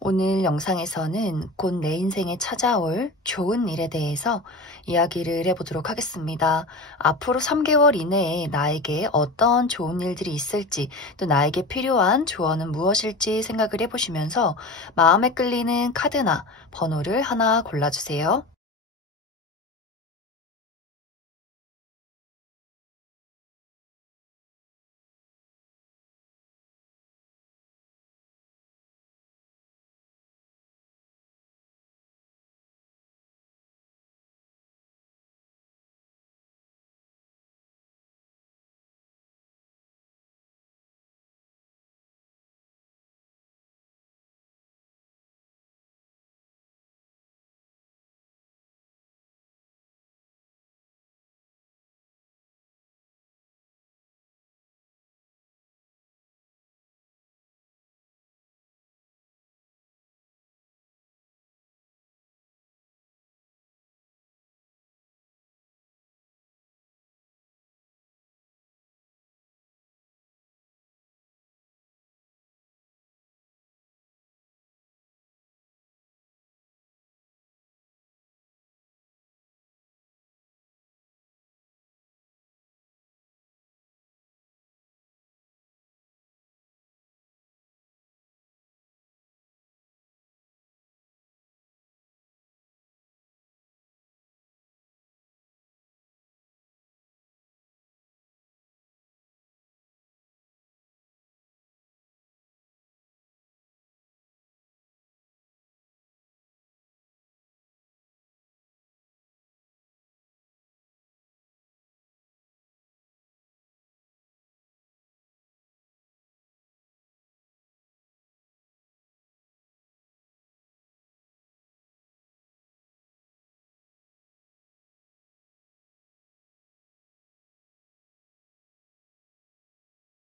오늘 영상에서는 곧 내 인생에 찾아올 좋은 일에 대해서 이야기를 해보도록 하겠습니다. 앞으로 3개월 이내에 나에게 어떤 좋은 일들이 있을지, 또 나에게 필요한 조언은 무엇일지 생각을 해보시면서 마음에 끌리는 카드나 번호를 하나 골라주세요.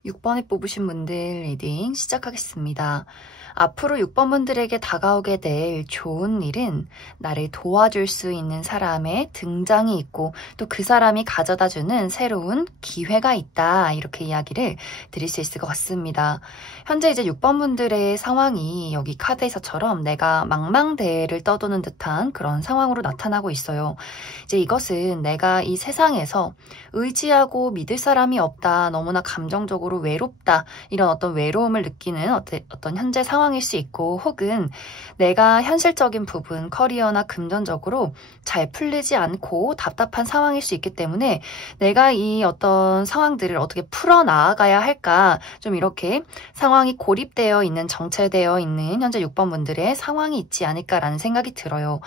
6번에 뽑으신 분들 리딩 시작하겠습니다. 앞으로 6번 분들에게 다가오게 될 좋은 일은 나를 도와줄 수 있는 사람의 등장이 있고 또 그 사람이 가져다주는 새로운 기회가 있다. 이렇게 이야기를 드릴 수 있을 것 같습니다. 현재 이제 6번 분들의 상황이 여기 카드에서처럼 내가 망망대해를 떠도는 듯한 그런 상황으로 나타나고 있어요. 이제 이것은 내가 이 세상에서 의지하고 믿을 사람이 없다. 너무나 감정적으로 외롭다. 이런 어떤 외로움을 느끼는 어떤 현재 상황일 수 있고 혹은 내가 현실적인 부분, 커리어나 금전적으로 잘 풀리지 않고 답답한 상황일 수 있기 때문에 내가 이 어떤 상황들을 어떻게 풀어나가야 할까 좀 이렇게 상황이 고립되어 있는, 정체되어 있는 현재 6번 분들의 상황이 있지 않을까라는 생각이 들어요.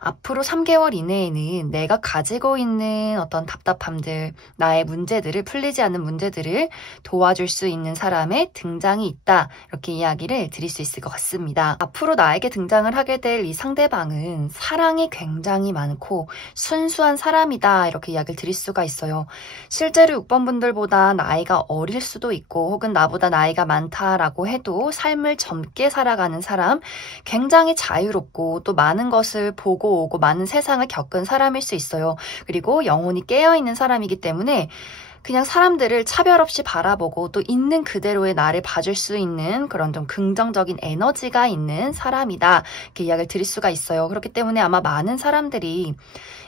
앞으로 3개월 이내에는 내가 가지고 있는 어떤 답답함들, 나의 문제들을 풀리지 않는 문제들을 도와줄 수 있는 사람의 등장이 있다. 이렇게 이야기를 드릴 수 있을 것 같습니다. 앞으로 나에게 등장을 하게 될 이 상대방은 사랑이 굉장히 많고 순수한 사람이다. 이렇게 이야기를 드릴 수가 있어요. 실제로 6번 분들보다 나이가 어릴 수도 있고 혹은 나보다 나이가 많다라고 해도 삶을 젊게 살아가는 사람, 굉장히 자유롭고 또 많은 것을 보고 오고 많은 세상을 겪은 사람일 수 있어요. 그리고 영혼이 깨어있는 사람이기 때문에 그냥 사람들을 차별 없이 바라보고 또 있는 그대로의 나를 봐줄 수 있는 그런 좀 긍정적인 에너지가 있는 사람이다. 이렇게 이야기를 드릴 수가 있어요. 그렇기 때문에 아마 많은 사람들이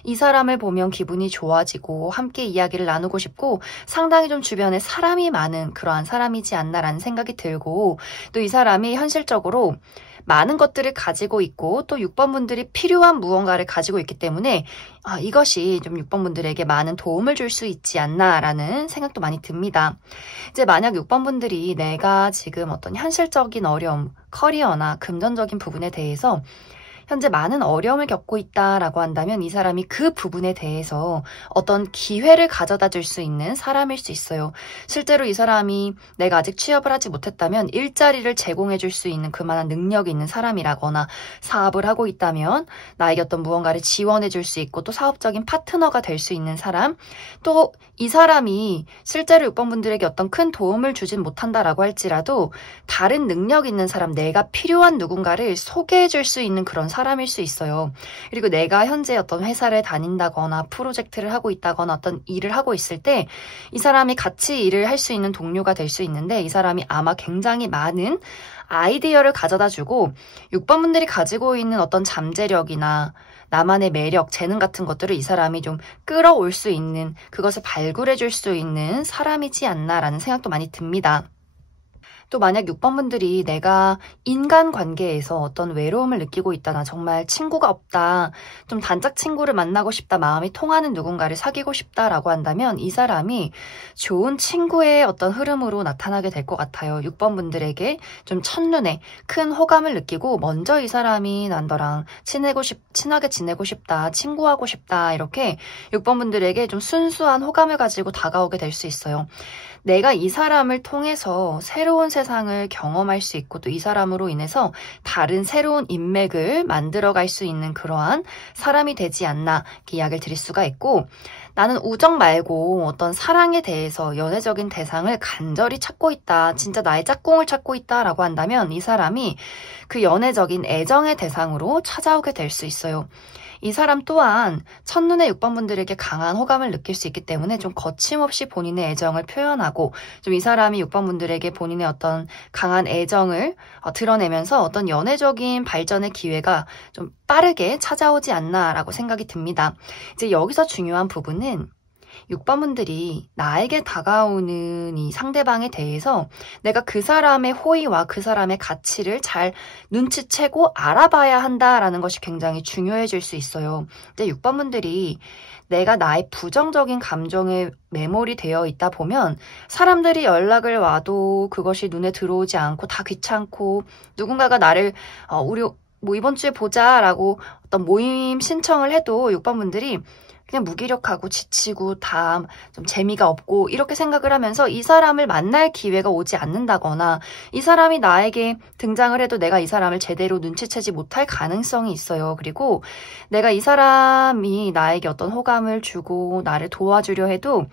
이 사람을 보면 기분이 좋아지고 함께 이야기를 나누고 싶고 상당히 좀 주변에 사람이 많은 그러한 사람이지 않나라는 생각이 들고 또 이 사람이 현실적으로 많은 것들을 가지고 있고 또 6번 분들이 필요한 무언가를 가지고 있기 때문에 이것이 좀 6번 분들에게 많은 도움을 줄 수 있지 않나라는 생각도 많이 듭니다. 이제 만약 6번 분들이 내가 지금 어떤 현실적인 어려움, 커리어나 금전적인 부분에 대해서 현재 많은 어려움을 겪고 있다라고 한다면 이 사람이 그 부분에 대해서 어떤 기회를 가져다 줄 수 있는 사람일 수 있어요. 실제로 이 사람이 내가 아직 취업을 하지 못했다면 일자리를 제공해 줄 수 있는 그만한 능력이 있는 사람이라거나 사업을 하고 있다면 나에게 어떤 무언가를 지원해 줄 수 있고 또 사업적인 파트너가 될 수 있는 사람, 또 이 사람이 실제로 6번 분들에게 어떤 큰 도움을 주진 못한다라고 할지라도 다른 능력 있는 사람, 내가 필요한 누군가를 소개해 줄 수 있는 그런 사람 사람일 수 있어요. 그리고 내가 현재 어떤 회사를 다닌다거나 프로젝트를 하고 있다거나 어떤 일을 하고 있을 때 이 사람이 같이 일을 할 수 있는 동료가 될 수 있는데 이 사람이 아마 굉장히 많은 아이디어를 가져다 주고 6번분들이 가지고 있는 어떤 잠재력이나 나만의 매력, 재능 같은 것들을 이 사람이 좀 끌어올 수 있는, 그것을 발굴해 줄 수 있는 사람이지 않나라는 생각도 많이 듭니다. 또 만약 6번분들이 내가 인간관계에서 어떤 외로움을 느끼고 있다, 나 정말 친구가 없다, 좀 단짝 친구를 만나고 싶다, 마음이 통하는 누군가를 사귀고 싶다라고 한다면 이 사람이 좋은 친구의 어떤 흐름으로 나타나게 될 것 같아요. 6번분들에게 좀 첫눈에 큰 호감을 느끼고 먼저 이 사람이 난 너랑 친하게 지내고 싶다, 친구하고 싶다, 이렇게 6번분들에게 좀 순수한 호감을 가지고 다가오게 될 수 있어요. 내가 이 사람을 통해서 새로운 세상을 경험할 수 있고 또 이 사람으로 인해서 다른 새로운 인맥을 만들어갈 수 있는 그러한 사람이 되지 않나 이렇게 이야기를 드릴 수가 있고, 나는 우정 말고 어떤 사랑에 대해서 연애적인 대상을 간절히 찾고 있다, 진짜 나의 짝꿍을 찾고 있다라고 한다면 이 사람이 그 연애적인 애정의 대상으로 찾아오게 될 수 있어요. 이 사람 또한 첫눈에 6번분들에게 강한 호감을 느낄 수 있기 때문에 좀 거침없이 본인의 애정을 표현하고 좀 이 사람이 6번분들에게 본인의 어떤 강한 애정을 드러내면서 어떤 연애적인 발전의 기회가 좀 빠르게 찾아오지 않나라고 생각이 듭니다. 이제 여기서 중요한 부분은 6번분들이 나에게 다가오는 이 상대방에 대해서 내가 그 사람의 호의와 그 사람의 가치를 잘 눈치채고 알아봐야 한다라는 것이 굉장히 중요해질 수 있어요. 근데 6번분들이 내가 나의 부정적인 감정에 매몰이 되어 있다 보면 사람들이 연락을 와도 그것이 눈에 들어오지 않고 다 귀찮고, 누군가가 나를 우리 뭐 이번 주에 보자라고 어떤 모임 신청을 해도 6번분들이 그냥 무기력하고 지치고 다 좀 재미가 없고 이렇게 생각을 하면서 이 사람을 만날 기회가 오지 않는다거나 이 사람이 나에게 등장을 해도 내가 이 사람을 제대로 눈치채지 못할 가능성이 있어요. 그리고 내가 이 사람이 나에게 어떤 호감을 주고 나를 도와주려 해도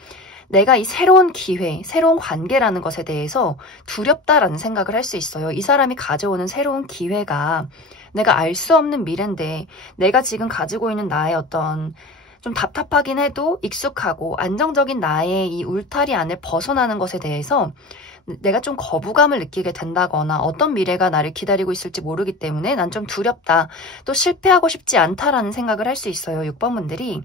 내가 이 새로운 기회, 새로운 관계라는 것에 대해서 두렵다라는 생각을 할 수 있어요. 이 사람이 가져오는 새로운 기회가 내가 알 수 없는 미래인데 내가 지금 가지고 있는 나의 어떤 좀 답답하긴 해도 익숙하고 안정적인 나의 이 울타리 안을 벗어나는 것에 대해서 내가 좀 거부감을 느끼게 된다거나 어떤 미래가 나를 기다리고 있을지 모르기 때문에 난 좀 두렵다, 또 실패하고 싶지 않다라는 생각을 할 수 있어요. 6번분들이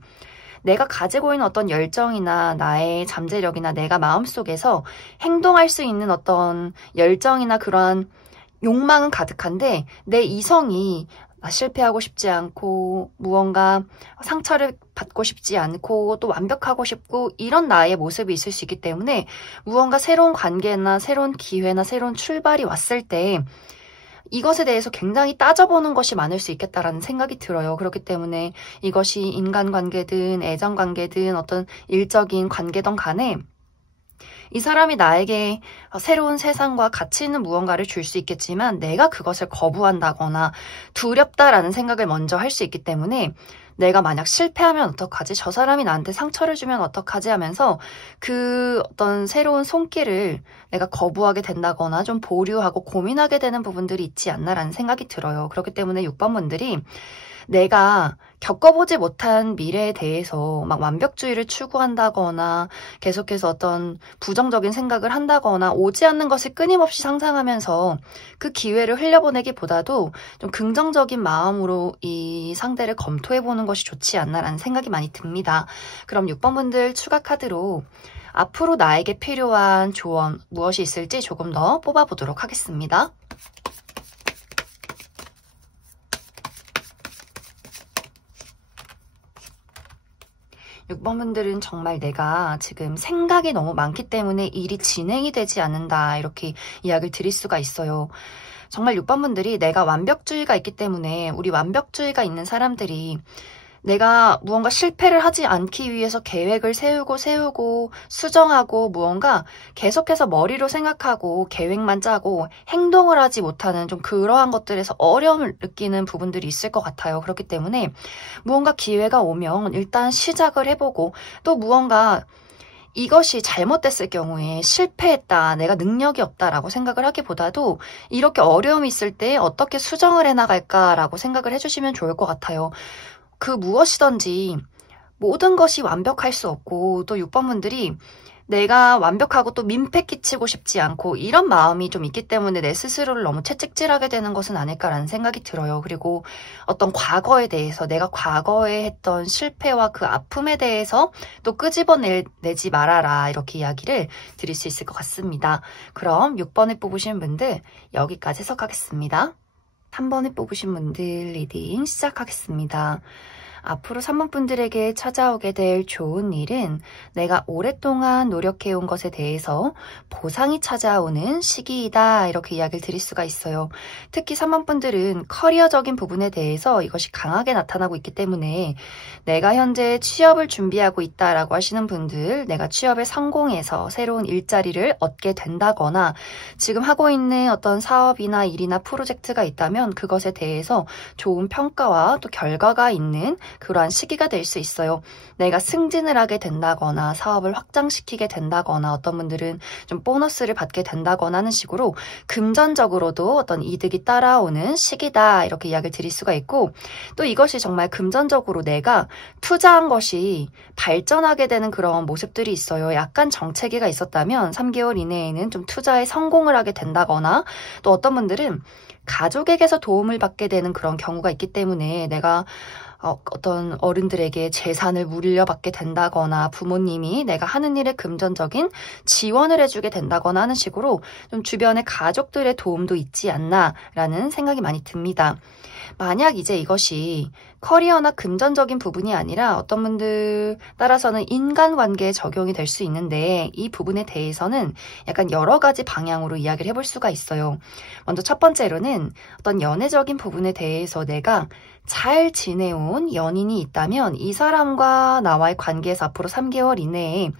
내가 가지고 있는 어떤 열정이나 나의 잠재력이나 내가 마음속에서 행동할 수 있는 어떤 열정이나 그러한 욕망은 가득한데 내 이성이 실패하고 싶지 않고 무언가 상처를 받고 싶지 않고 또 완벽하고 싶고 이런 나의 모습이 있을 수 있기 때문에 무언가 새로운 관계나 새로운 기회나 새로운 출발이 왔을 때 이것에 대해서 굉장히 따져보는 것이 많을 수 있겠다라는 생각이 들어요. 그렇기 때문에 이것이 인간관계든 애정관계든 어떤 일적인 관계든 간에 이 사람이 나에게 새로운 세상과 가치 있는 무언가를 줄 수 있겠지만 내가 그것을 거부한다거나 두렵다라는 생각을 먼저 할 수 있기 때문에 내가 만약 실패하면 어떡하지? 저 사람이 나한테 상처를 주면 어떡하지? 하면서 그 어떤 새로운 손길을 내가 거부하게 된다거나 좀 보류하고 고민하게 되는 부분들이 있지 않나라는 생각이 들어요. 그렇기 때문에 6번분들이 내가 겪어보지 못한 미래에 대해서 막 완벽주의를 추구한다거나 계속해서 어떤 부정적인 생각을 한다거나 오지 않는 것을 끊임없이 상상하면서 그 기회를 흘려보내기보다도 좀 긍정적인 마음으로 이 상대를 검토해보는 것이 좋지 않나라는 생각이 많이 듭니다. 그럼 6번분들 추가 카드로 앞으로 나에게 필요한 조언 무엇이 있을지 조금 더 뽑아보도록 하겠습니다. 6번분들은 정말 내가 지금 생각이 너무 많기 때문에 일이 진행이 되지 않는다, 이렇게 이야기를 드릴 수가 있어요. 정말 6번분들이 내가 완벽주의가 있기 때문에 우리 완벽주의가 있는 사람들이 내가 무언가 실패를 하지 않기 위해서 계획을 세우고 수정하고 무언가 계속해서 머리로 생각하고 계획만 짜고 행동을 하지 못하는 좀 그러한 것들에서 어려움을 느끼는 부분들이 있을 것 같아요. 그렇기 때문에 무언가 기회가 오면 일단 시작을 해보고 또 무언가 이것이 잘못됐을 경우에 실패했다, 내가 능력이 없다라고 생각을 하기보다도 이렇게 어려움이 있을 때 어떻게 수정을 해나갈까라고 생각을 해주시면 좋을 것 같아요. 그 무엇이든지 모든 것이 완벽할 수 없고, 또 6번 분들이 내가 완벽하고 또 민폐 끼치고 싶지 않고 이런 마음이 좀 있기 때문에 내 스스로를 너무 채찍질하게 되는 것은 아닐까라는 생각이 들어요. 그리고 어떤 과거에 대해서, 내가 과거에 했던 실패와 그 아픔에 대해서 또 끄집어내지 말아라, 이렇게 이야기를 드릴 수 있을 것 같습니다. 그럼 6번을 뽑으신 분들 여기까지 해석하겠습니다. 3번을 뽑으신 분들 리딩 시작하겠습니다. 앞으로 3번 분들에게 찾아오게 될 좋은 일은 내가 오랫동안 노력해온 것에 대해서 보상이 찾아오는 시기이다, 이렇게 이야기를 드릴 수가 있어요. 특히 3번 분들은 커리어적인 부분에 대해서 이것이 강하게 나타나고 있기 때문에 내가 현재 취업을 준비하고 있다라고 하시는 분들, 내가 취업에 성공해서 새로운 일자리를 얻게 된다거나 지금 하고 있는 어떤 사업이나 일이나 프로젝트가 있다면 그것에 대해서 좋은 평가와 또 결과가 있는 그러한 시기가 될 수 있어요. 내가 승진을 하게 된다거나 사업을 확장시키게 된다거나 어떤 분들은 좀 보너스를 받게 된다거나 하는 식으로 금전적으로도 어떤 이득이 따라오는 시기다, 이렇게 이야기를 드릴 수가 있고, 또 이것이 정말 금전적으로 내가 투자한 것이 발전하게 되는 그런 모습들이 있어요. 약간 정체기가 있었다면 3개월 이내에는 좀 투자에 성공을 하게 된다거나, 또 어떤 분들은 가족에게서 도움을 받게 되는 그런 경우가 있기 때문에 내가 어떤 어른들에게 재산을 물려받게 된다거나 부모님이 내가 하는 일에 금전적인 지원을 해주게 된다거나 하는 식으로 좀 주변의 가족들의 도움도 있지 않나라는 생각이 많이 듭니다. 만약 이제 이것이 커리어나 금전적인 부분이 아니라 어떤 분들 따라서는 인간관계에 적용이 될 수 있는데, 이 부분에 대해서는 약간 여러 가지 방향으로 이야기를 해볼 수가 있어요. 먼저 첫 번째로는 어떤 연애적인 부분에 대해서 내가 잘 지내온 연인이 있다면 이 사람과 나와의 관계에서 앞으로 3개월 이내에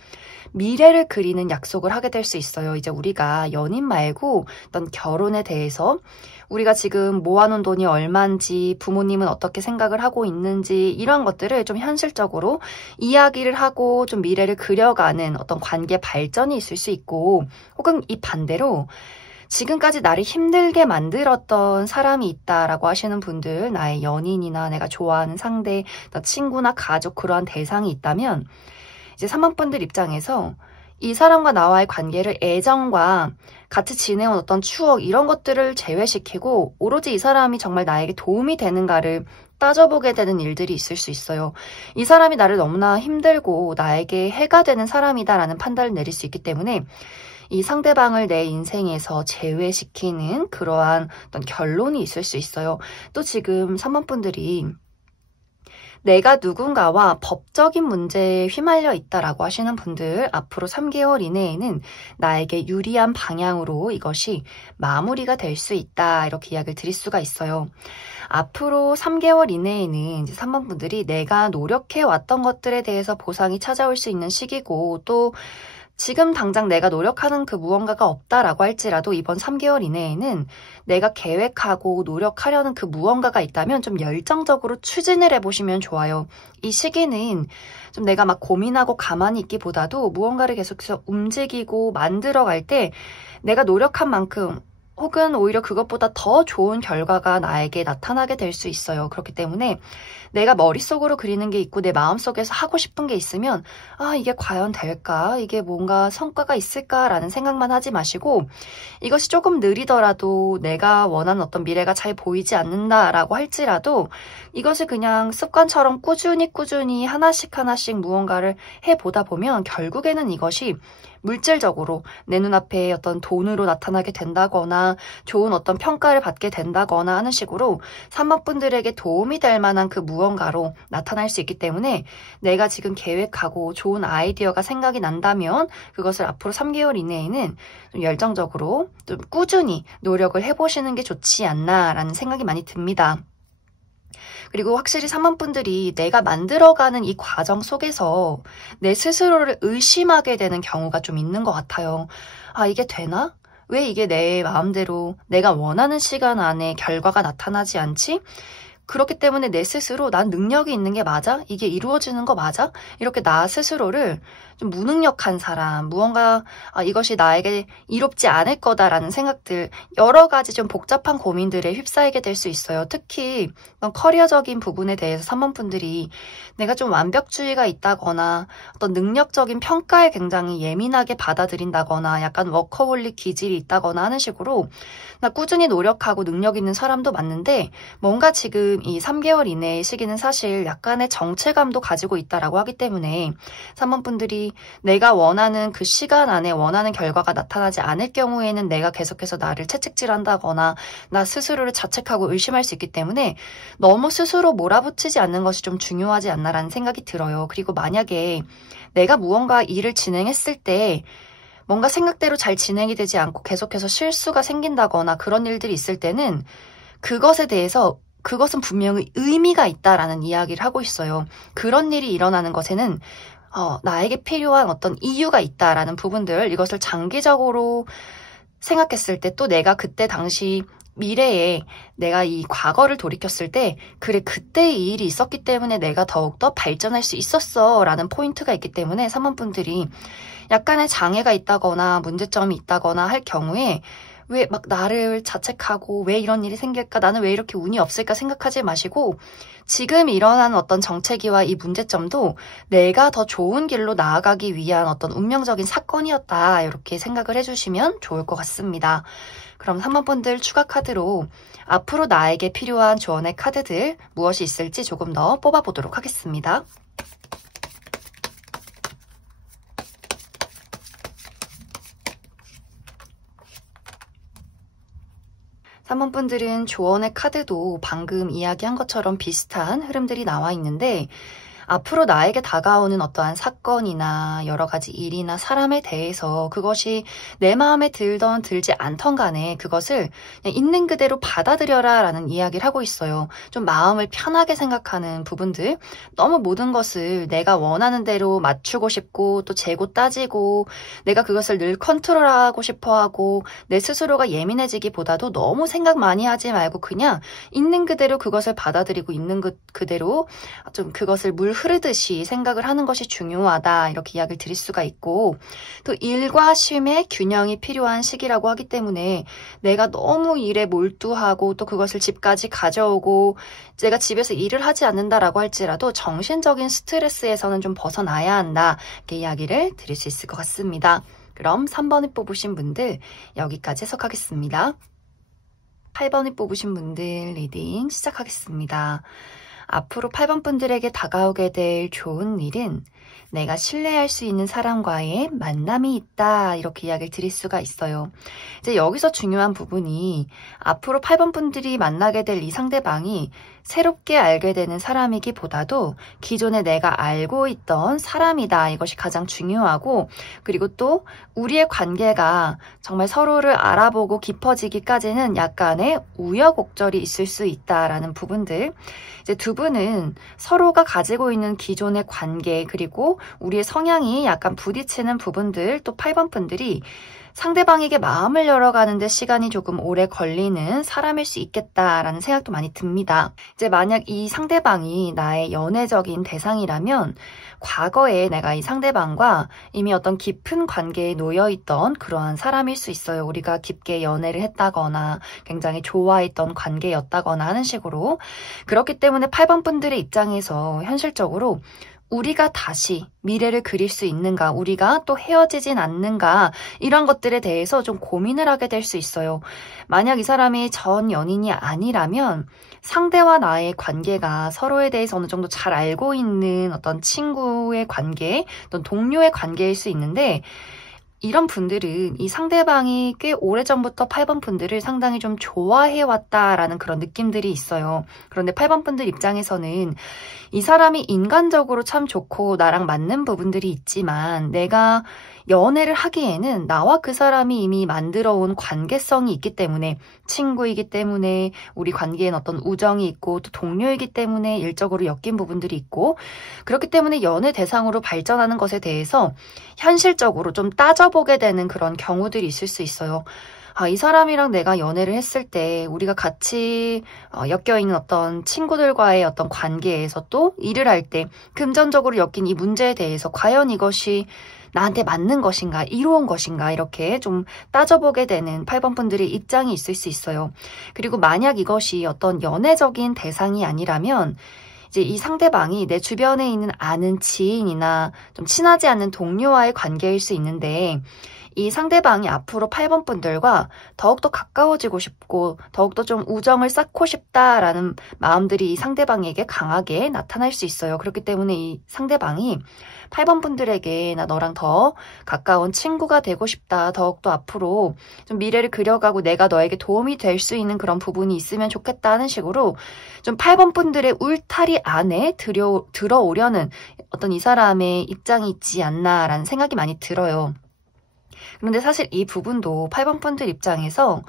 미래를 그리는 약속을 하게 될 수 있어요. 이제 우리가 연인 말고 어떤 결혼에 대해서 우리가 지금 모아놓은 돈이 얼마인지, 부모님은 어떻게 생각을 하고 있는지, 이런 것들을 좀 현실적으로 이야기를 하고 좀 미래를 그려가는 어떤 관계 발전이 있을 수 있고, 혹은 이 반대로 지금까지 나를 힘들게 만들었던 사람이 있다라고 하시는 분들, 나의 연인이나 내가 좋아하는 상대, 친구나 가족, 그러한 대상이 있다면 이제 3번 분들 입장에서 이 사람과 나와의 관계를 애정과 같이 지내온 어떤 추억, 이런 것들을 제외시키고 오로지 이 사람이 정말 나에게 도움이 되는가를 따져보게 되는 일들이 있을 수 있어요. 이 사람이 나를 너무나 힘들고 나에게 해가 되는 사람이다라는 판단을 내릴 수 있기 때문에 이 상대방을 내 인생에서 제외시키는 그러한 어떤 결론이 있을 수 있어요. 또 지금 3번 분들이 내가 누군가와 법적인 문제에 휘말려 있다라고 하시는 분들, 앞으로 3개월 이내에는 나에게 유리한 방향으로 이것이 마무리가 될 수 있다, 이렇게 이야기를 드릴 수가 있어요. 앞으로 3개월 이내에는 이제 3번 분들이 내가 노력해 왔던 것들에 대해서 보상이 찾아올 수 있는 시기고, 또 지금 당장 내가 노력하는 그 무언가가 없다라고 할지라도 이번 3개월 이내에는 내가 계획하고 노력하려는 그 무언가가 있다면 좀 열정적으로 추진을 해보시면 좋아요. 이 시기는 좀 내가 막 고민하고 가만히 있기보다도 무언가를 계속해서 움직이고 만들어갈 때 내가 노력한 만큼 혹은 오히려 그것보다 더 좋은 결과가 나에게 나타나게 될 수 있어요. 그렇기 때문에 내가 머릿속으로 그리는 게 있고 내 마음속에서 하고 싶은 게 있으면 이게 과연 될까? 이게 뭔가 성과가 있을까라는 생각만 하지 마시고, 이것이 조금 느리더라도 내가 원하는 어떤 미래가 잘 보이지 않는다라고 할지라도 이것을 그냥 습관처럼 꾸준히 하나씩 무언가를 해보다 보면 결국에는 이것이 물질적으로 내 눈앞에 어떤 돈으로 나타나게 된다거나 좋은 어떤 평가를 받게 된다거나 하는 식으로 3번 분들에게 도움이 될 만한 그 무언가로 나타날 수 있기 때문에 내가 지금 계획하고 좋은 아이디어가 생각이 난다면 그것을 앞으로 3개월 이내에는 좀 열정적으로 좀 꾸준히 노력을 해보시는 게 좋지 않나라는 생각이 많이 듭니다. 그리고 확실히 3번 분들이 내가 만들어가는 이 과정 속에서 내 스스로를 의심하게 되는 경우가 좀 있는 것 같아요. 이게 되나? 왜 이게 내 마음대로 내가 원하는 시간 안에 결과가 나타나지 않지? 그렇기 때문에 내 스스로 난 능력이 있는 게 맞아? 이게 이루어지는 거 맞아? 이렇게 나 스스로를 좀 무능력한 사람, 무언가 이것이 나에게 이롭지 않을 거다라는 생각들, 여러 가지 좀 복잡한 고민들에 휩싸이게 될 수 있어요. 특히 커리어적인 부분에 대해서 사모분들이 내가 좀 완벽주의가 있다거나 어떤 능력적인 평가에 굉장히 예민하게 받아들인다거나 약간 워커홀릭 기질이 있다거나 하는 식으로 나 꾸준히 노력하고 능력 있는 사람도 맞는데 뭔가 지금 이 3개월 이내의 시기는 사실 약간의 정체감도 가지고 있다라고 하기 때문에 3번분들이 내가 원하는 그 시간 안에 원하는 결과가 나타나지 않을 경우에는 내가 계속해서 나를 채찍질한다거나 나 스스로를 자책하고 의심할 수 있기 때문에 너무 스스로 몰아붙이지 않는 것이 좀 중요하지 않나라는 생각이 들어요. 그리고 만약에 내가 무언가 일을 진행했을 때 뭔가 생각대로 잘 진행이 되지 않고 계속해서 실수가 생긴다거나 그런 일들이 있을 때는 그것에 대해서 그것은 분명히 의미가 있다라는 이야기를 하고 있어요. 그런 일이 일어나는 것에는 나에게 필요한 어떤 이유가 있다라는 부분들, 이것을 장기적으로 생각했을 때 또 내가 그때 당시 미래에 내가 이 과거를 돌이켰을 때 그래 그때 이 일이 있었기 때문에 내가 더욱더 발전할 수 있었어 라는 포인트가 있기 때문에 3번분들이 약간의 장애가 있다거나 문제점이 있다거나 할 경우에 왜 막 나를 자책하고 왜 이런 일이 생길까 나는 왜 이렇게 운이 없을까 생각하지 마시고 지금 일어난 어떤 정체기와 이 문제점도 내가 더 좋은 길로 나아가기 위한 어떤 운명적인 사건이었다 이렇게 생각을 해주시면 좋을 것 같습니다. 그럼 3번분들 추가 카드로 앞으로 나에게 필요한 조언의 카드들 무엇이 있을지 조금 더 뽑아보도록 하겠습니다. 3번분들은 조언의 카드도 방금 이야기한 것처럼 비슷한 흐름들이 나와 있는데 앞으로 나에게 다가오는 어떠한 사건이나 여러 가지 일이나 사람에 대해서 그것이 내 마음에 들던 들지 않던 간에 그것을 그냥 있는 그대로 받아들여라 라는 이야기를 하고 있어요. 좀 마음을 편하게 생각하는 부분들, 너무 모든 것을 내가 원하는 대로 맞추고 싶고 또 재고 따지고 내가 그것을 늘 컨트롤하고 싶어하고 내 스스로가 예민해지기보다도 너무 생각 많이 하지 말고 그냥 있는 그대로 그것을 받아들이고 있는 그대로 좀 그것을 물 흐르듯이 생각을 하는 것이 중요하다 이렇게 이야기를 드릴 수가 있고 또 일과 쉼의 균형이 필요한 시기라고 하기 때문에 내가 너무 일에 몰두하고 또 그것을 집까지 가져오고 내가 집에서 일을 하지 않는다라고 할지라도 정신적인 스트레스에서는 좀 벗어나야 한다 이렇게 이야기를 드릴 수 있을 것 같습니다. 그럼 3번을 뽑으신 분들 여기까지 해석하겠습니다. 8번을 뽑으신 분들 리딩 시작하겠습니다. 앞으로 8번 분들에게 다가오게 될 좋은 일은 내가 신뢰할 수 있는 사람과의 만남이 있다 이렇게 이야기를 드릴 수가 있어요. 이제 여기서 중요한 부분이 앞으로 8번 분들이 만나게 될 이 상대방이 새롭게 알게 되는 사람이기보다도 기존에 내가 알고 있던 사람이다 이것이 가장 중요하고 그리고 또 우리의 관계가 정말 서로를 알아보고 깊어지기까지는 약간의 우여곡절이 있을 수 있다라는 부분들 이제 두 분은 서로가 가지고 있는 기존의 관계 그리고 우리의 성향이 약간 부딪히는 부분들 또 8번 분들이 상대방에게 마음을 열어가는데 시간이 조금 오래 걸리는 사람일 수 있겠다라는 생각도 많이 듭니다. 이제 만약 이 상대방이 나의 연애적인 대상이라면 과거에 내가 이 상대방과 이미 어떤 깊은 관계에 놓여있던 그러한 사람일 수 있어요. 우리가 깊게 연애를 했다거나 굉장히 좋아했던 관계였다거나 하는 식으로 그렇기 때문에 8번 분들의 입장에서 현실적으로 우리가 다시 미래를 그릴 수 있는가, 우리가 또 헤어지진 않는가 이런 것들에 대해서 좀 고민을 하게 될 수 있어요. 만약 이 사람이 전 연인이 아니라면 상대와 나의 관계가 서로에 대해서 어느 정도 잘 알고 있는 어떤 친구의 관계, 어떤 동료의 관계일 수 있는데 이런 분들은 이 상대방이 꽤 오래전부터 8번 분들을 상당히 좀 좋아해왔다라는 그런 느낌들이 있어요. 그런데 8번 분들 입장에서는 이 사람이 인간적으로 참 좋고 나랑 맞는 부분들이 있지만 내가 연애를 하기에는 나와 그 사람이 이미 만들어온 관계성이 있기 때문에 친구이기 때문에 우리 관계엔 어떤 우정이 있고 또 동료이기 때문에 일적으로 엮인 부분들이 있고 그렇기 때문에 연애 대상으로 발전하는 것에 대해서 현실적으로 좀 따져보게 되는 그런 경우들이 있을 수 있어요. 이 사람이랑 내가 연애를 했을 때 우리가 같이 엮여있는 어떤 친구들과의 어떤 관계에서 또 일을 할 때 금전적으로 엮인 이 문제에 대해서 과연 이것이 나한테 맞는 것인가, 이로운 것인가 이렇게 좀 따져보게 되는 8번 분들의 입장이 있을 수 있어요. 그리고 만약 이것이 어떤 연애적인 대상이 아니라면 이제 이 상대방이 내 주변에 있는 아는 지인이나 좀 친하지 않는 동료와의 관계일 수 있는데 이 상대방이 앞으로 8번 분들과 더욱더 가까워지고 싶고 더욱더 좀 우정을 쌓고 싶다라는 마음들이 이 상대방에게 강하게 나타날 수 있어요. 그렇기 때문에 이 상대방이 8번 분들에게 나 너랑 더 가까운 친구가 되고 싶다. 더욱더 앞으로 좀 미래를 그려가고 내가 너에게 도움이 될 수 있는 그런 부분이 있으면 좋겠다 하는 식으로 좀 8번 분들의 울타리 안에 들어오려는 어떤 이 사람의 입장이 있지 않나라는 생각이 많이 들어요. 그런데 사실 이 부분도 8번 분들 입장에서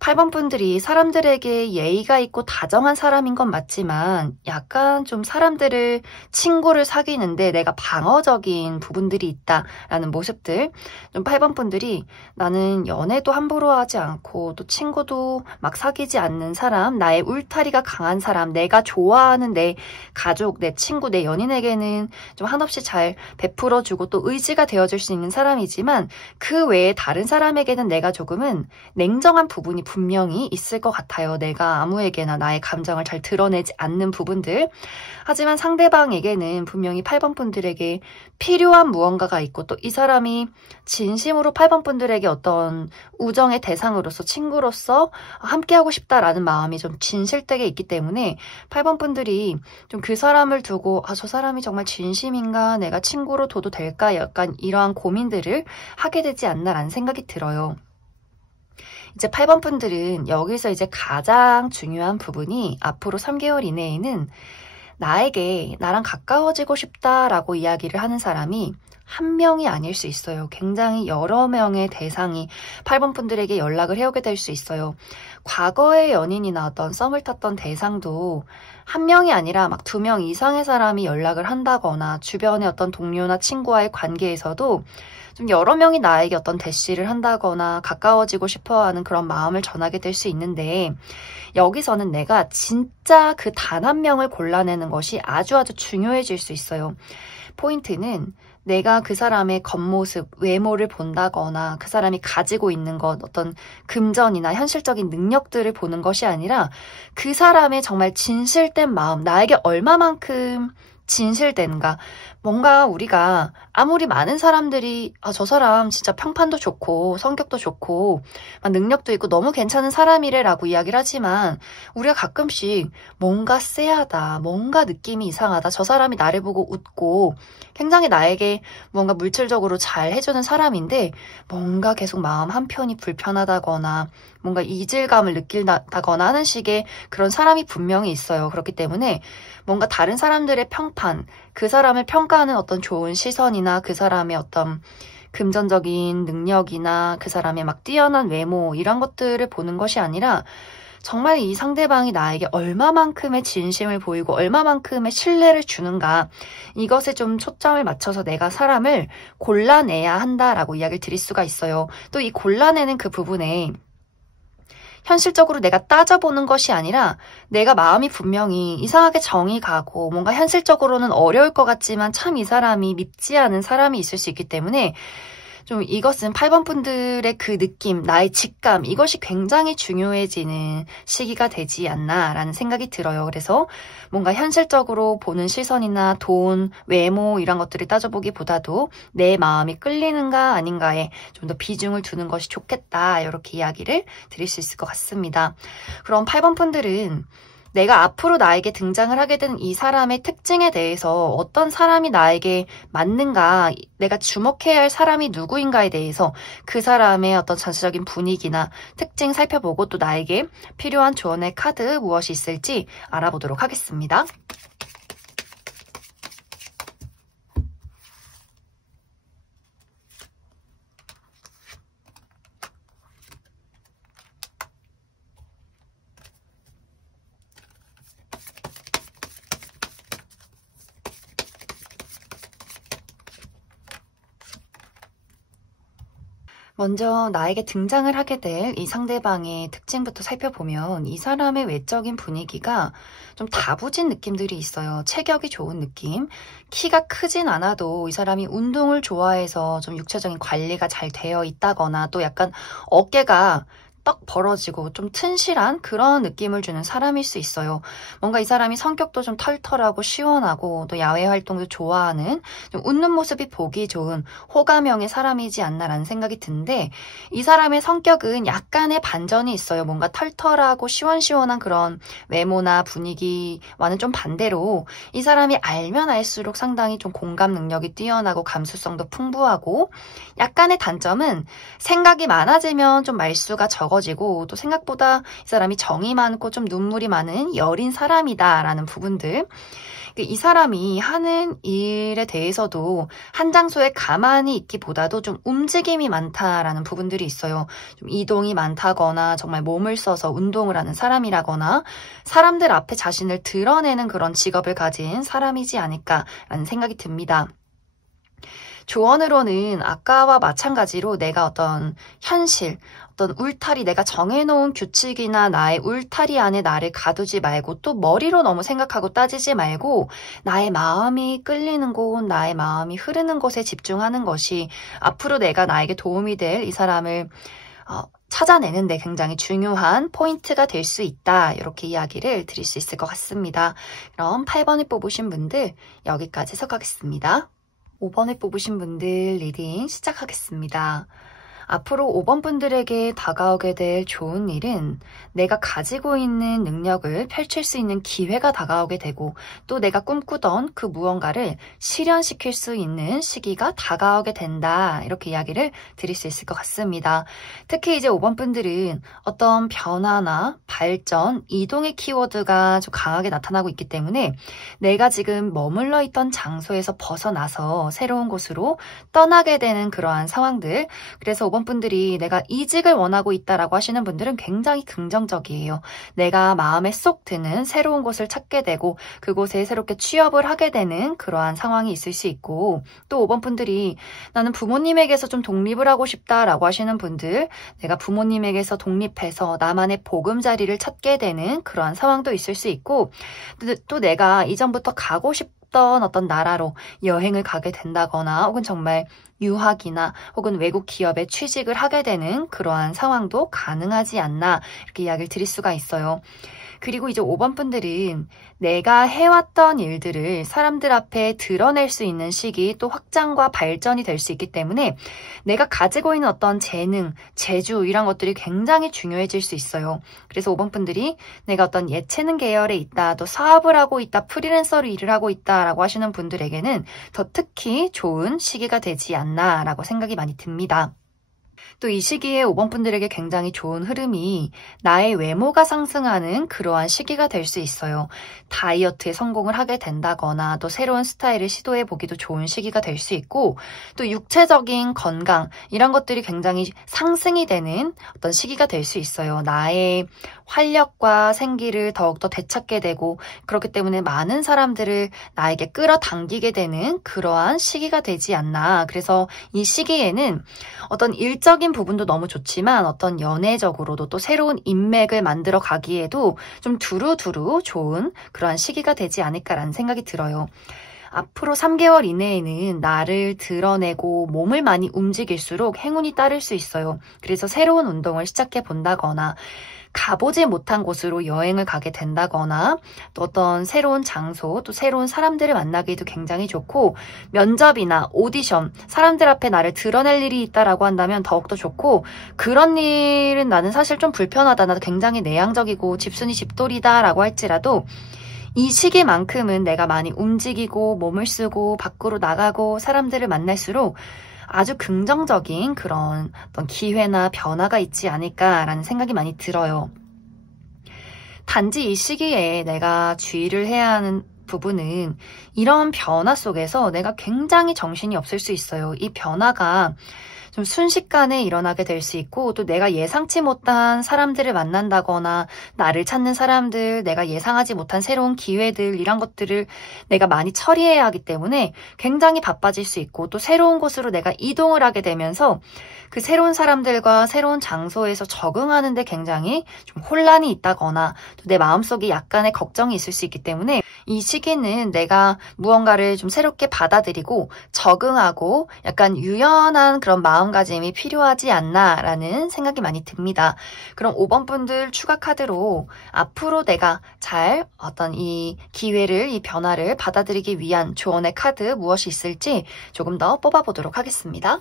8번 분들이 사람들에게 예의가 있고 다정한 사람인 건 맞지만 약간 좀 사람들을 친구를 사귀는데 내가 방어적인 부분들이 있다라는 모습들 좀 8번 분들이 나는 연애도 함부로 하지 않고 또 친구도 막 사귀지 않는 사람 나의 울타리가 강한 사람 내가 좋아하는 내 가족, 내 친구, 내 연인에게는 좀 한없이 잘 베풀어주고 또 의지가 되어줄 수 있는 사람이지만 그 외에 다른 사람에게는 내가 조금은 냉정한 부분이 분명히 있을 것 같아요. 내가 아무에게나 나의 감정을 잘 드러내지 않는 부분들. 하지만 상대방에게는 분명히 8번 분들에게 필요한 무언가가 있고 또 이 사람이 진심으로 8번 분들에게 어떤 우정의 대상으로서 친구로서 함께하고 싶다라는 마음이 좀 진실되게 있기 때문에 8번 분들이 좀 그 사람을 두고 저 사람이 정말 진심인가 내가 친구로 둬도 될까 약간 이러한 고민들을 하게 되지 않나라는 생각이 들어요. 이제 8번 분들은 여기서 이제 가장 중요한 부분이 앞으로 3개월 이내에는 나에게 나랑 가까워지고 싶다라고 이야기를 하는 사람이 한 명이 아닐 수 있어요. 굉장히 여러 명의 대상이 8번 분들에게 연락을 해오게 될 수 있어요. 과거의 연인이나 어떤 썸을 탔던 대상도 한 명이 아니라 막 2명 이상의 사람이 연락을 한다거나 주변의 어떤 동료나 친구와의 관계에서도 좀 여러 명이 나에게 어떤 대시를 한다거나 가까워지고 싶어하는 그런 마음을 전하게 될 수 있는데 여기서는 내가 진짜 그 단 한 명을 골라내는 것이 아주 중요해질 수 있어요. 포인트는 내가 그 사람의 겉모습, 외모를 본다거나 그 사람이 가지고 있는 것, 어떤 금전이나 현실적인 능력들을 보는 것이 아니라 그 사람의 정말 진실된 마음, 나에게 얼마만큼 진실된가. 뭔가 우리가 아무리 많은 사람들이 저 사람 진짜 평판도 좋고 성격도 좋고 막 능력도 있고 너무 괜찮은 사람이래 라고 이야기를 하지만 우리가 가끔씩 뭔가 쎄하다, 뭔가 느낌이 이상하다, 저 사람이 나를 보고 웃고 굉장히 나에게 뭔가 물질적으로 잘 해주는 사람인데 뭔가 계속 마음 한편이 불편하다거나 뭔가 이질감을 느낀다거나 하는 식의 그런 사람이 분명히 있어요. 그렇기 때문에 뭔가 다른 사람들의 평판, 그 사람을 평가하는 어떤 좋은 시선이나 그 사람의 어떤 금전적인 능력이나 그 사람의 막 뛰어난 외모 이런 것들을 보는 것이 아니라 정말 이 상대방이 나에게 얼마만큼의 진심을 보이고 얼마만큼의 신뢰를 주는가 이것에 좀 초점을 맞춰서 내가 사람을 골라내야 한다라고 이야기를 드릴 수가 있어요. 또 이 골라내는 그 부분에 현실적으로 내가 따져보는 것이 아니라 내가 마음이 분명히 이상하게 정이 가고 뭔가 현실적으로는 어려울 것 같지만 참 이 사람이 밉지 않은 사람이 있을 수 있기 때문에 좀 이것은 8번 분들의 그 느낌, 나의 직감 이것이 굉장히 중요해지는 시기가 되지 않나라는 생각이 들어요. 그래서 뭔가 현실적으로 보는 시선이나 돈, 외모 이런 것들을 따져보기보다도 내 마음이 끌리는가 아닌가에 좀 더 비중을 두는 것이 좋겠다. 이렇게 이야기를 드릴 수 있을 것 같습니다. 그럼 8번 분들은 내가 앞으로 나에게 등장을 하게 된 이 사람의 특징에 대해서 어떤 사람이 나에게 맞는가, 내가 주목해야 할 사람이 누구인가에 대해서 그 사람의 어떤 전체적인 분위기나 특징 살펴보고 또 나에게 필요한 조언의 카드 무엇이 있을지 알아보도록 하겠습니다. 먼저 나에게 등장을 하게 될 이 상대방의 특징부터 살펴보면 이 사람의 외적인 분위기가 좀 다부진 느낌들이 있어요. 체격이 좋은 느낌. 키가 크진 않아도 이 사람이 운동을 좋아해서 좀 육체적인 관리가 잘 되어 있다거나 또 약간 어깨가 떡 벌어지고 좀 튼실한 그런 느낌을 주는 사람일 수 있어요. 뭔가 이 사람이 성격도 좀 털털하고 시원하고 또 야외 활동도 좋아하는 좀 웃는 모습이 보기 좋은 호감형의 사람이지 않나라는 생각이 드는데 이 사람의 성격은 약간의 반전이 있어요. 뭔가 털털하고 시원시원한 그런 외모나 분위기와는 좀 반대로 이 사람이 알면 알수록 상당히 좀 공감 능력이 뛰어나고 감수성도 풍부하고 약간의 단점은 생각이 많아지면 좀 말수가 적어지고 또 생각보다 이 사람이 정이 많고 좀 눈물이 많은 여린 사람이다라는 부분들. 이 사람이 하는 일에 대해서도 한 장소에 가만히 있기보다도 좀 움직임이 많다라는 부분들이 있어요. 좀 이동이 많다거나 정말 몸을 써서 운동을 하는 사람이라거나 사람들 앞에 자신을 드러내는 그런 직업을 가진 사람이지 않을까라는 생각이 듭니다. 조언으로는 아까와 마찬가지로 내가 어떤 현실, 어떤 울타리, 내가 정해놓은 규칙이나 나의 울타리 안에 나를 가두지 말고 또 머리로 너무 생각하고 따지지 말고 나의 마음이 끌리는 곳, 나의 마음이 흐르는 곳에 집중하는 것이 앞으로 내가 나에게 도움이 될 이 사람을 찾아내는데 굉장히 중요한 포인트가 될 수 있다. 이렇게 이야기를 드릴 수 있을 것 같습니다. 그럼 8번을 뽑으신 분들 여기까지 해서 가겠습니다. 5번을 뽑으신 분들 리딩 시작하겠습니다. 앞으로 5번 분들에게 다가오게 될 좋은 일은 내가 가지고 있는 능력을 펼칠 수 있는 기회가 다가오게 되고 또 내가 꿈꾸던 그 무언가를 실현시킬 수 있는 시기가 다가오게 된다. 이렇게 이야기를 드릴 수 있을 것 같습니다. 특히 이제 5번 분들은 어떤 변화나 발전, 이동의 키워드가 좀 강하게 나타나고 있기 때문에 내가 지금 머물러 있던 장소에서 벗어나서 새로운 곳으로 떠나게 되는 그러한 상황들. 그래서 5번 분들이 내가 이직을 원하고 있다라고 하시는 분들은 굉장히 긍정적이에요. 내가 마음에 쏙 드는 새로운 곳을 찾게 되고 그곳에 새롭게 취업을 하게 되는 그러한 상황이 있을 수 있고 또 5번 분들이 나는 부모님에게서 좀 독립을 하고 싶다라고 하시는 분들 내가 부모님에게서 독립해서 나만의 보금자리를 찾게 되는 그러한 상황도 있을 수 있고 또 내가 이전부터 가고 싶던 어떤 나라로 여행을 가게 된다거나 혹은 정말 유학이나 혹은 외국 기업에 취직을 하게 되는 그러한 상황도 가능하지 않나 이렇게 이야기를 드릴 수가 있어요. 그리고 이제 5번 분들은 내가 해왔던 일들을 사람들 앞에 드러낼 수 있는 시기 또 확장과 발전이 될 수 있기 때문에 내가 가지고 있는 어떤 재능, 재주 이런 것들이 굉장히 중요해질 수 있어요. 그래서 5번 분들이 내가 어떤 예체능 계열에 있다, 또 사업을 하고 있다, 프리랜서로 일을 하고 있다라고 하시는 분들에게는 더 특히 좋은 시기가 되지 않나라고 생각이 많이 듭니다. 또 이 시기에 5번 분들에게 굉장히 좋은 흐름이 나의 외모가 상승하는 그러한 시기가 될 수 있어요. 다이어트에 성공을 하게 된다거나 또 새로운 스타일을 시도해 보기도 좋은 시기가 될 수 있고 또 육체적인 건강 이런 것들이 굉장히 상승이 되는 어떤 시기가 될 수 있어요. 나의 활력과 생기를 더욱더 되찾게 되고 그렇기 때문에 많은 사람들을 나에게 끌어당기게 되는 그러한 시기가 되지 않나. 그래서 이 시기에는 어떤 일적인 부분도 너무 좋지만 어떤 연애적으로도 또 새로운 인맥을 만들어 가기에도 좀 두루두루 좋은 그러한 시기가 되지 않을까라는 생각이 들어요. 앞으로 3개월 이내에는 나를 드러내고 몸을 많이 움직일수록 행운이 따를 수 있어요. 그래서 새로운 운동을 시작해 본다거나 가보지 못한 곳으로 여행을 가게 된다거나 또 어떤 새로운 장소 또 새로운 사람들을 만나기도 굉장히 좋고 면접이나 오디션 사람들 앞에 나를 드러낼 일이 있다라고 한다면 더욱더 좋고 그런 일은 나는 사실 좀 불편하다 나도 굉장히 내향적이고 집순이 집돌이다 라고 할지라도 이 시기만큼은 내가 많이 움직이고 몸을 쓰고 밖으로 나가고 사람들을 만날수록 아주 긍정적인 그런 어떤 기회나 변화가 있지 않을까라는 생각이 많이 들어요. 단지 이 시기에 내가 주의를 해야 하는 부분은 이런 변화 속에서 내가 굉장히 정신이 없을 수 있어요. 이 변화가 좀 순식간에 일어나게 될 수 있고 또 내가 예상치 못한 사람들을 만난다거나 나를 찾는 사람들, 내가 예상하지 못한 새로운 기회들 이런 것들을 내가 많이 처리해야 하기 때문에 굉장히 바빠질 수 있고 또 새로운 곳으로 내가 이동을 하게 되면서 그 새로운 사람들과 새로운 장소에서 적응하는 데 굉장히 좀 혼란이 있다거나 또 내 마음속에 약간의 걱정이 있을 수 있기 때문에 이 시기는 내가 무언가를 좀 새롭게 받아들이고 적응하고 약간 유연한 그런 마음가짐이 필요하지 않나라는 생각이 많이 듭니다. 그럼 5번 분들 추가 카드로 앞으로 내가 잘 어떤 이 기회를, 이 변화를 받아들이기 위한 조언의 카드 무엇이 있을지 조금 더 뽑아보도록 하겠습니다.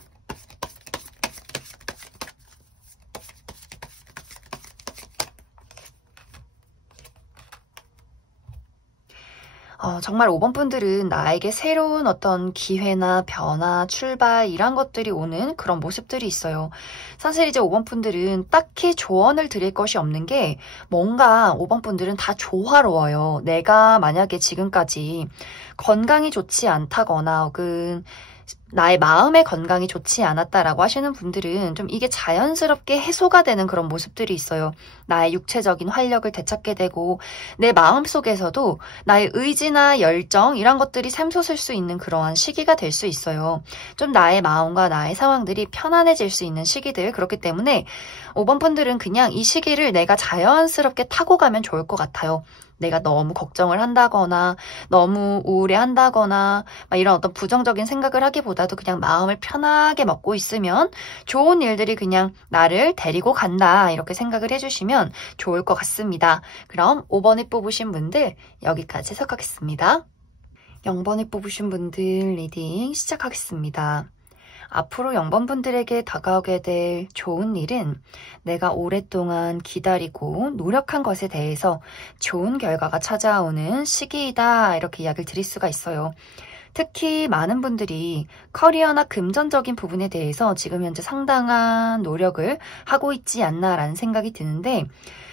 정말 5번 분들은 나에게 새로운 어떤 기회나 변화, 출발 이런 것들이 오는 그런 모습들이 있어요. 사실 이제 5번 분들은 딱히 조언을 드릴 것이 없는 게 뭔가 5번 분들은 다 조화로워요. 내가 만약에 지금까지 건강이 좋지 않다거나 혹은 나의 마음의 건강이 좋지 않았다라고 하시는 분들은 좀 이게 자연스럽게 해소가 되는 그런 모습들이 있어요. 나의 육체적인 활력을 되찾게 되고 내 마음속에서도 나의 의지나 열정 이런 것들이 샘솟을 수 있는 그러한 시기가 될 수 있어요. 좀 나의 마음과 나의 상황들이 편안해질 수 있는 시기들 그렇기 때문에 5번 분들은 그냥 이 시기를 내가 자연스럽게 타고 가면 좋을 것 같아요. 내가 너무 걱정을 한다거나 너무 우울해한다거나 막 이런 어떤 부정적인 생각을 하기보다도 그냥 마음을 편하게 먹고 있으면 좋은 일들이 그냥 나를 데리고 간다 이렇게 생각을 해주시면 좋을 것 같습니다. 그럼 5번에 뽑으신 분들 여기까지 해석하겠습니다. 0번에 뽑으신 분들 리딩 시작하겠습니다. 앞으로 0번 분들에게 다가오게 될 좋은 일은 내가 오랫동안 기다리고 노력한 것에 대해서 좋은 결과가 찾아오는 시기이다 이렇게 이야기를 드릴 수가 있어요. 특히 많은 분들이 커리어나 금전적인 부분에 대해서 지금 현재 상당한 노력을 하고 있지 않나라는 생각이 드는데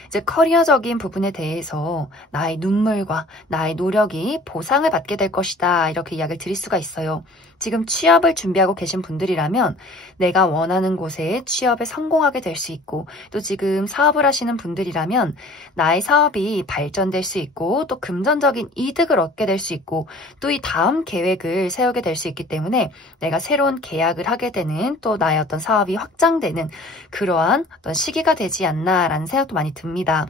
이제 커리어적인 부분에 대해서 나의 눈물과 나의 노력이 보상을 받게 될 것이다 이렇게 이야기를 드릴 수가 있어요. 지금 취업을 준비하고 계신 분들이라면 내가 원하는 곳에 취업에 성공하게 될 수 있고 또 지금 사업을 하시는 분들이라면 나의 사업이 발전될 수 있고 또 금전적인 이득을 얻게 될 수 있고 또 이 다음 계획을 세우게 될 수 있기 때문에 내가 새로운 계약을 하게 되는 또 나의 어떤 사업이 확장되는 그러한 어떤 시기가 되지 않나라는 생각도 많이 듭니다.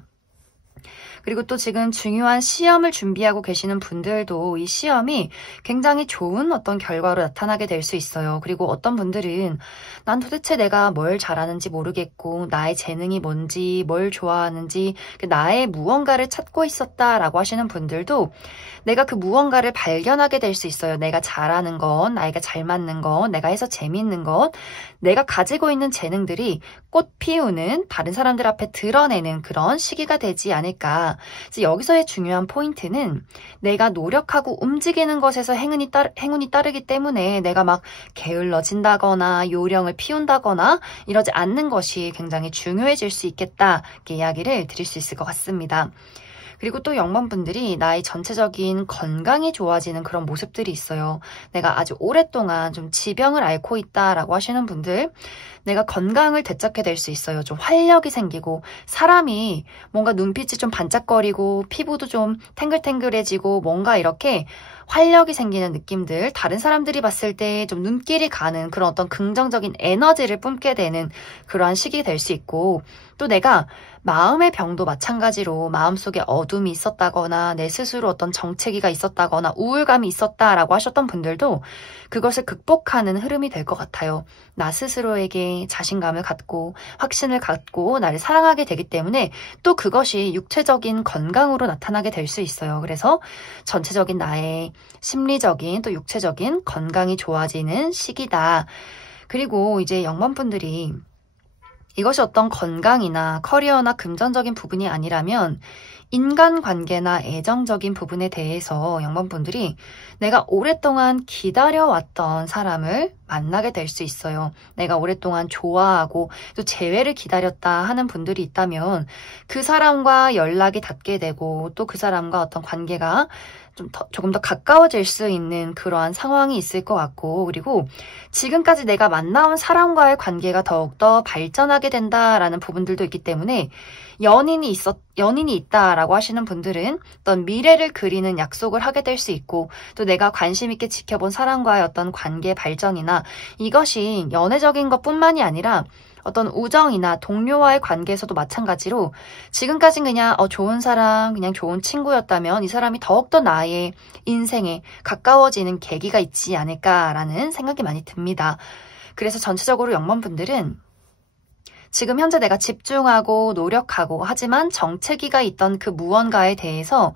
그리고 또 지금 중요한 시험을 준비하고 계시는 분들도 이 시험이 굉장히 좋은 어떤 결과로 나타나게 될 수 있어요. 그리고 어떤 분들은 난 도대체 내가 뭘 잘하는지 모르겠고 나의 재능이 뭔지 뭘 좋아하는지 나의 무언가를 찾고 있었다라고 하시는 분들도 내가 그 무언가를 발견하게 될 수 있어요. 내가 잘하는 것, 나에게 잘 맞는 것, 내가 해서 재밌는 것, 내가 가지고 있는 재능들이 꽃 피우는 다른 사람들 앞에 드러내는 그런 시기가 되지 않을까. 그래서 여기서의 중요한 포인트는 내가 노력하고 움직이는 것에서 행운이 따르기 때문에 내가 막 게을러진다거나 요령을 피운다거나 이러지 않는 것이 굉장히 중요해질 수 있겠다. 이렇게 이야기를 드릴 수 있을 것 같습니다. 그리고 또 0번 분들이 나의 전체적인 건강이 좋아지는 그런 모습들이 있어요. 내가 아주 오랫동안 좀 지병을 앓고 있다라고 하시는 분들 내가 건강을 되찾게 될 수 있어요. 좀 활력이 생기고 사람이 뭔가 눈빛이 좀 반짝거리고 피부도 좀 탱글탱글해지고 뭔가 이렇게 활력이 생기는 느낌들 다른 사람들이 봤을 때 좀 눈길이 가는 그런 어떤 긍정적인 에너지를 뿜게 되는 그러한 시기 될 수 있고 또 내가 마음의 병도 마찬가지로 마음속에 어둠이 있었다거나 내 스스로 어떤 정체기가 있었다거나 우울감이 있었다라고 하셨던 분들도 그것을 극복하는 흐름이 될 것 같아요. 나 스스로에게 자신감을 갖고 확신을 갖고 나를 사랑하게 되기 때문에 또 그것이 육체적인 건강으로 나타나게 될 수 있어요. 그래서 전체적인 나의 심리적인 또 육체적인 건강이 좋아지는 시기다. 그리고 이제 0번 분들이 이것이 어떤 건강이나 커리어나 금전적인 부분이 아니라면 인간관계나 애정적인 부분에 대해서 0번분들이 내가 오랫동안 기다려왔던 사람을 만나게 될 수 있어요. 내가 오랫동안 좋아하고 또 재회를 기다렸다 하는 분들이 있다면 그 사람과 연락이 닿게 되고 또 그 사람과 어떤 관계가 조금 더 가까워질 수 있는 그러한 상황이 있을 것 같고, 그리고 지금까지 내가 만나온 사람과의 관계가 더욱더 발전하게 된다라는 부분들도 있기 때문에 연인이 있다라고 하시는 분들은 어떤 미래를 그리는 약속을 하게 될 수 있고, 또 내가 관심 있게 지켜본 사람과의 어떤 관계 발전이나 이것이 연애적인 것뿐만이 아니라 어떤 우정이나 동료와의 관계에서도 마찬가지로 지금까진 그냥 좋은 사람, 그냥 좋은 친구였다면 이 사람이 더욱더 나의 인생에 가까워지는 계기가 있지 않을까라는 생각이 많이 듭니다. 그래서 전체적으로 0번분들은 지금 현재 내가 집중하고 노력하고 하지만 정체기가 있던 그 무언가에 대해서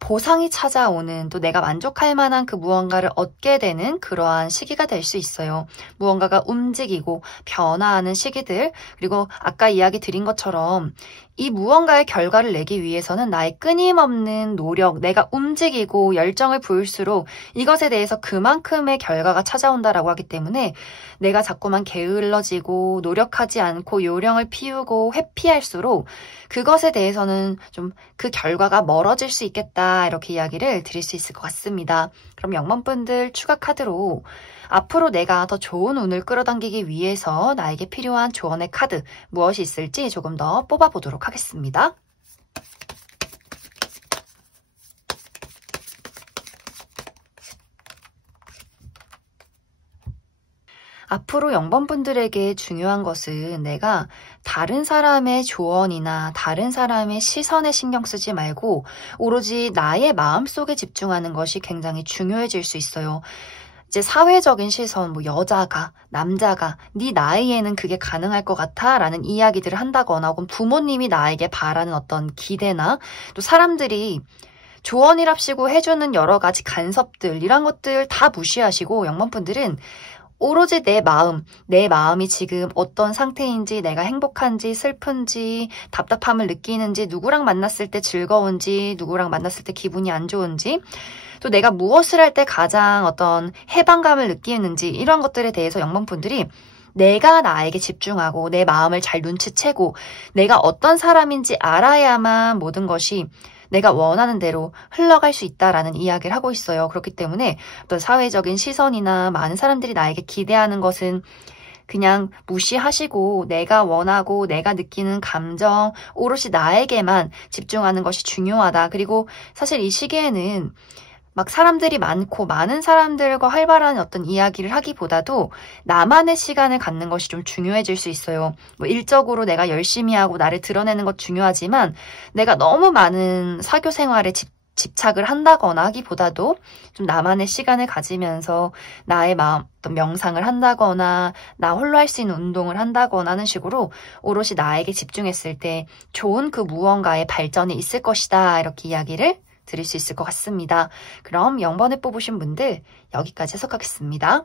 보상이 찾아오는, 또 내가 만족할 만한 그 무언가를 얻게 되는 그러한 시기가 될 수 있어요. 무언가가 움직이고 변화하는 시기들, 그리고 아까 이야기 드린 것처럼 이 무언가의 결과를 내기 위해서는 나의 끊임없는 노력, 내가 움직이고 열정을 부을수록 이것에 대해서 그만큼의 결과가 찾아온다라고 하기 때문에 내가 자꾸만 게을러지고 노력하지 않고 요령을 피우고 회피할수록 그것에 대해서는 좀 그 결과가 멀어질 수 있겠다, 이렇게 이야기를 드릴 수 있을 것 같습니다. 그럼 0번분들 추가 카드로 앞으로 내가 더 좋은 운을 끌어당기기 위해서 나에게 필요한 조언의 카드 무엇이 있을지 조금 더 뽑아보도록 하겠습니다. 앞으로 0번분들에게 중요한 것은 내가 다른 사람의 조언이나 다른 사람의 시선에 신경 쓰지 말고 오로지 나의 마음속에 집중하는 것이 굉장히 중요해질 수 있어요. 이제 사회적인 시선, 여자가, 남자가 네 나이에는 그게 가능할 것 같아 라는 이야기들을 한다거나, 혹은 부모님이 나에게 바라는 어떤 기대나 또 사람들이 조언이랍시고 해주는 여러 가지 간섭들, 이런 것들 다 무시하시고 0번분들은 오로지 내 마음이 지금 어떤 상태인지, 내가 행복한지, 슬픈지, 답답함을 느끼는지, 누구랑 만났을 때 즐거운지, 누구랑 만났을 때 기분이 안 좋은지, 또 내가 무엇을 할 때 가장 어떤 해방감을 느끼는지, 이런 것들에 대해서 0번분들이 내가 나에게 집중하고 내 마음을 잘 눈치채고 내가 어떤 사람인지 알아야만 모든 것이 내가 원하는 대로 흘러갈 수 있다라는 이야기를 하고 있어요. 그렇기 때문에 어떤 사회적인 시선이나 많은 사람들이 나에게 기대하는 것은 그냥 무시하시고 내가 원하고 내가 느끼는 감정, 오롯이 나에게만 집중하는 것이 중요하다. 그리고 사실 이 시기에는 막 사람들이 많고 많은 사람들과 활발한 어떤 이야기를 하기보다도 나만의 시간을 갖는 것이 좀 중요해질 수 있어요. 일적으로 내가 열심히 하고 나를 드러내는 것 중요하지만 내가 너무 많은 사교 생활에 집착을 한다거나 하기보다도 좀 나만의 시간을 가지면서 나의 마음, 어떤 명상을 한다거나 나 홀로 할 수 있는 운동을 한다거나 하는 식으로 오롯이 나에게 집중했을 때 좋은 그 무언가의 발전이 있을 것이다, 이렇게 이야기를 드릴 수 있을 것 같습니다. 그럼 0번을 뽑으신 분들 여기까지 해석하겠습니다.